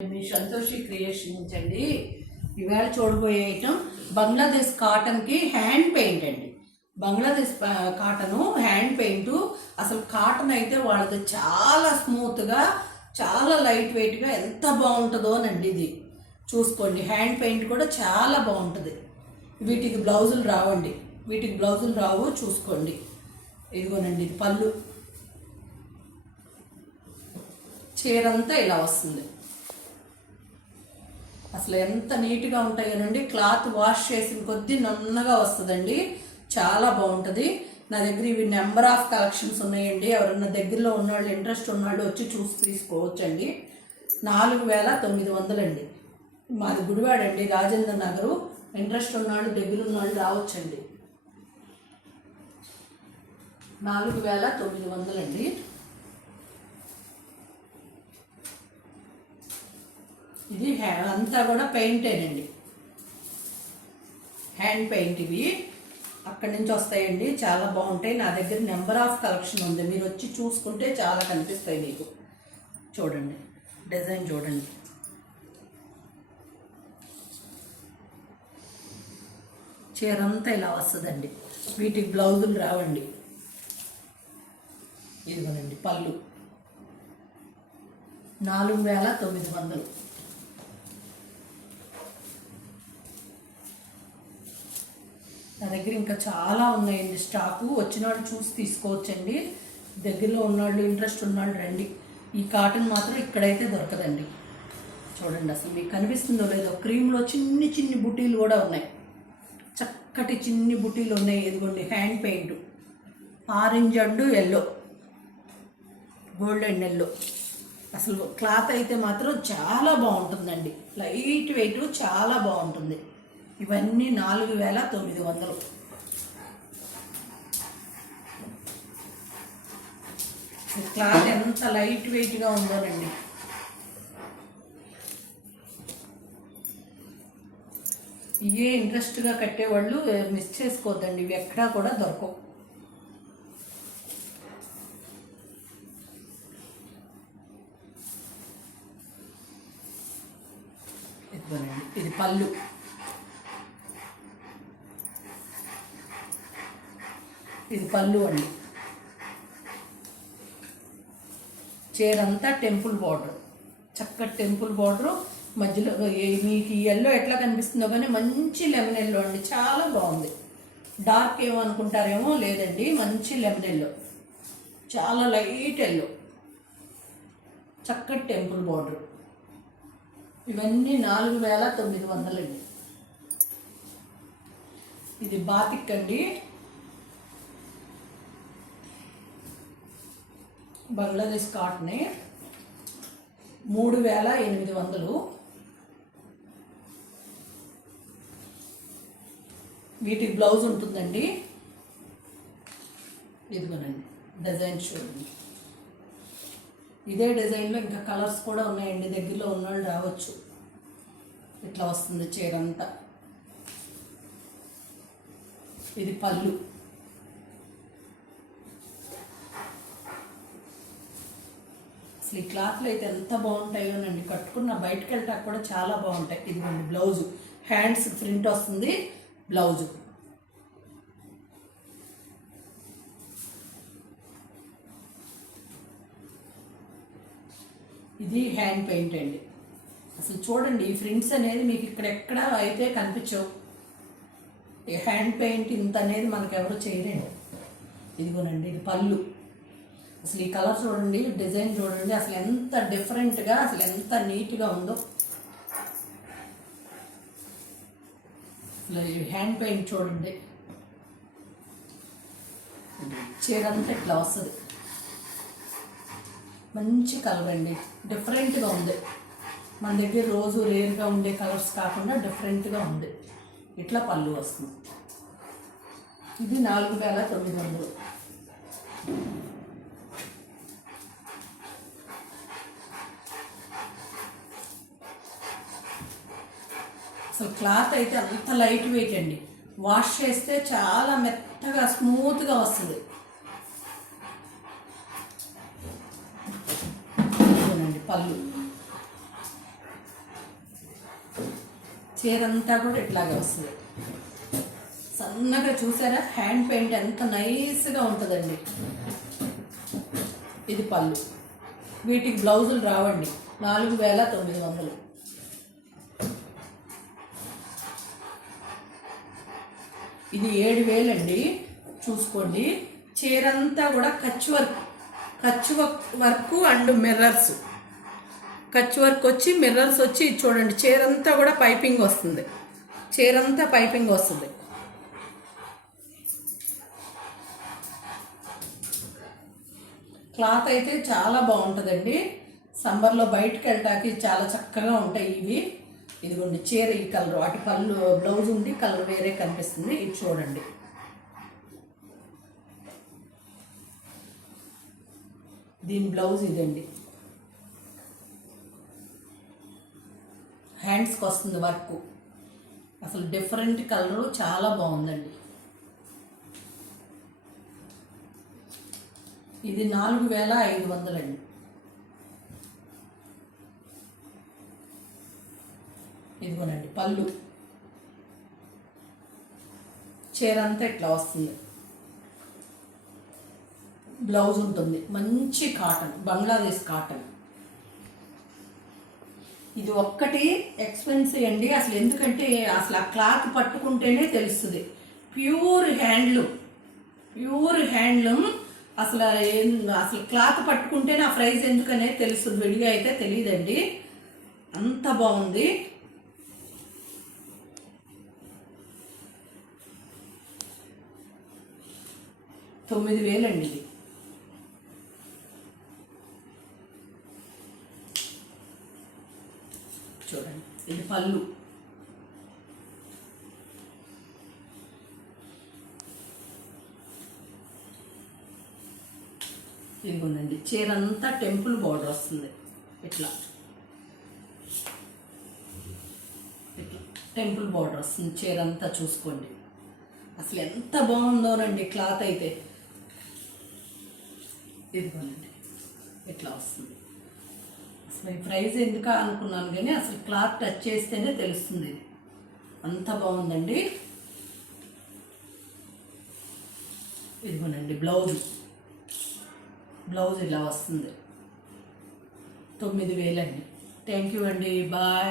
మీ Santoshi creation నుంచి అండి. ఇవాళ చూడబోయే ఐటమ్ బంగ్లాదేశ్ కాటన్కి హ్యాండ్ పెయింట్ అండి. Bangladesh cotton hand paint. అసలు కాటన్ అయితే వాళ్ళది చాలా స్మూత్గా, చాలా లైట్ వెయిట్గా ఎంత బాగుంటుందో అండి. ఇది చూసుకోండి, హ్యాండ్ పెయింట్ కూడా చాలా బాగుంటుంది. వీటికి బ్లౌజులు రావండి, వీటికి బ్లౌజులు రావు, చూసుకోండి. ఇదిగోనండి, ఇది పళ్ళు. చీరంతా ఇలా వస్తుంది. అసలు ఎంత నీట్గా ఉంటాయోనండి. క్లాత్ వాష్ చేసిన కొద్దీ నన్నగా వస్తుందండి, చాలా బాగుంటుంది. నా దగ్గర ఇవి నెంబర్ ఆఫ్ కలెక్షన్స్ ఉన్నాయండి. ఎవరన్నా దగ్గరలో ఉన్నవాళ్ళు, ఇంట్రెస్ట్ ఉన్నవాళ్ళు వచ్చి చూసి తీసుకోవచ్చండి. 4900 అండి. మాది గుడివాడ అండి, రాజేంద్ర నగరు. ఇంట్రెస్ట్ ఉన్నవాళ్ళు, దగ్గర ఉన్నవాళ్ళు రావచ్చండి. 4900 అండి. ఇది అంతా కూడా పెయింటేనండి, హ్యాండ్ పెయింట్. ఇవి అక్కడి నుంచి వస్తాయండి, చాలా బాగుంటాయి. నా దగ్గర నెంబర్ ఆఫ్ కలెక్షన్ ఉంది, మీరు వచ్చి చూసుకుంటే చాలా కనిపిస్తాయి మీకు. చూడండి, డిజైన్ చూడండి. చీర అంతా ఇలా వస్తుందండి. వీటికి బ్లౌజులు రావండి. ఇదిగోనండి పళ్ళు. 4900. నా దగ్గర ఇంకా చాలా ఉన్నాయండి స్టాకు. వచ్చిన వాళ్ళు చూసి తీసుకోవచ్చండి. దగ్గరలో ఉన్నవాళ్ళు, ఇంట్రెస్ట్ ఉన్నవాళ్ళు రండి. ఈ కాటన్ మాత్రం ఇక్కడైతే దొరకదండి. చూడండి, అసలు మీకు కనిపిస్తుందో లేదో, క్రీమ్లో చిన్ని చిన్ని బుటీలు కూడా ఉన్నాయి. చక్కటి చిన్ని బుటీలు ఉన్నాయి. ఇదిగోండి hand paint, orange and yellow, gold and yellow. అసలు క్లాత్ అయితే మాత్రం చాలా బాగుంటుందండి, లైట్ వెయిట్, చాలా బాగుంటుంది. ఇవన్నీ 4900. క్లాత్ ఎంత లైట్ వెయిట్గా ఉందోనండి. ఇవే ఇంట్రెస్ట్గా కట్టేవాళ్ళు మిస్ చేసుకోవద్దండి, ఇవి ఎక్కడా కూడా దొరకవు. ఇది పళ్ళు. ఇది పళ్ళు అండి. చీరంతా టెంపుల్ బార్డర్, చక్కటి టెంపుల్ బార్డరు. మధ్యలో మీకు ఈ ఎల్లో ఎట్లా కనిపిస్తుందో కానీ మంచి లెమన్ ఎల్లో అండి, చాలా బాగుంది. డార్క్ ఏమో అనుకుంటారేమో, లేదండి, మంచి లెమన్ ఎల్లో, చాలా లైట్ ఎల్లో, చక్కటి టెంపుల్ బార్డర్. ఇవన్నీ 4900 అండి. ఇది బాతిక్ అండి, బంగ్లాదేశ్ కాటనే. 3800. వీటికి బ్లౌజ్ ఉంటుందండి. ఇదిగోనండి డిజైన్ చూడండి. ఇదే డిజైన్లో ఇంకా కలర్స్ కూడా ఉన్నాయండి, దగ్గరలో ఉన్నవాళ్ళు రావచ్చు. ఇట్లా వస్తుంది చీరంతా. ఇది పళ్ళు. అసలు ఈ క్లాత్లు అయితే ఎంత బాగుంటాయోనండి, కట్టుకున్న బయటకు వెళ్ళటానికి కూడా చాలా బాగుంటాయి. ఇదిగోండి బ్లౌజు, హ్యాండ్స్ ప్రింట్ వస్తుంది బ్లౌజు. ఇది హ్యాండ్ పెయింట్ అండి. అసలు చూడండి, ఈ ప్రింట్స్ అనేది మీకు ఇక్కడెక్కడ అయితే కనిపించవు. ఈ హ్యాండ్ పెయింట్ ఇంత అనేది మనకు ఎవరు చేయరండి. ఇదిగోనండి, ఇది పళ్ళు. అసలు ఈ కలర్ చూడండి, డిజైన్ చూడండి, అసలు ఎంత డిఫరెంట్గా, అసలు ఎంత నీట్గా ఉందో. అసలు ఈ హ్యాండ్ పెయింట్ చూడండి. చీరంతా ఇట్లా వస్తుంది, మంచి కలర్ అండి, డిఫరెంట్గా ఉంది. మన దగ్గర రోజు రేర్గా ఉండే కలర్స్ కాకుండా డిఫరెంట్గా ఉంది. ఇట్లా పళ్ళు వస్తుంది. ఇది 4900. అసలు క్లాత్ అయితే అంత లైట్ వెయిట్ అండి, వాష్ చేస్తే చాలా మెత్తగా స్మూత్గా వస్తుంది. పళ్ళు చీర అంతా కూడా ఇట్లాగే వస్తుంది. సన్నగా చూసారా హ్యాండ్ పెయింట్ ఎంత నైస్గా ఉంటుందండి. ఇది పళ్ళు. వీటికి బ్లౌజులు రావండి. 4900. ఇది 7000 అండి. చూసుకోండి. చీర అంతా కూడా Kutch work and mirrors. Kutch work వచ్చి మిర్రర్స్ వచ్చి చూడండి. చీర అంతా కూడా పైపింగ్ వస్తుంది. చీర అంతా పైపింగ్ వస్తుంది. క్లాత్ అయితే చాలా బాగుంటుందండి. సమ్మర్లో బయటకు వెళ్ళటానికి చాలా చక్కగా ఉంటాయి ఇవి. ఇదిగోండి చీర ఈ కలర్, అటు పళ్ళు బ్లౌజ్ ఉండి కలర్ వేరే కనిపిస్తుంది. ఇది చూడండి. దీని బ్లౌజ్ ఇదండి. హ్యాండ్స్కి వస్తుంది వర్క్. అసలు డిఫరెంట్ కలరు, చాలా బాగుందండి. ఇది 4500 అండి. ఇదిగోనండి పళ్ళు. చీర అంతా ఇట్లా వస్తుంది. బ్లౌజ్ ఉంటుంది. మంచి కాటన్, బంగ్లాదేశ్ కాటన్. ఇది ఒక్కటి ఎక్స్పెన్సివ్ అండి. అసలు ఎందుకంటే అసలు ఆ క్లాత్ పట్టుకుంటేనే తెలుస్తుంది. Pure handloom. అసలు క్లాత్ పట్టుకుంటేనే ఆ ప్రైస్ ఎందుకనే తెలుస్తుంది. విడిగా అయితే తెలియదండి. అంత బాగుంది. $9000 అండి ఇది. చూడండి. ఇది పళ్ళు. ఇదిగోనండి చీర అంతా టెంపుల్ బార్డర్ వస్తుంది. ఇట్లా టెంపుల్ బార్డర్ వస్తుంది చీర అంతా. చూసుకోండి అసలు ఎంత బాగుందోనండి క్లాత్ అయితే. ఇదిగోనండి ఇట్లా వస్తుంది. అసలు ఈ ప్రైస్ ఎందుకా అనుకున్నాను కానీ అసలు క్లాత్ టచ్ చేస్తేనే తెలుస్తుంది. ఇది అంత బాగుందండి. ఇదిగోనండి బ్లౌజ్ ఇలా వస్తుంది. 9000 అండి. థ్యాంక్ యూ అండి. బాయ్.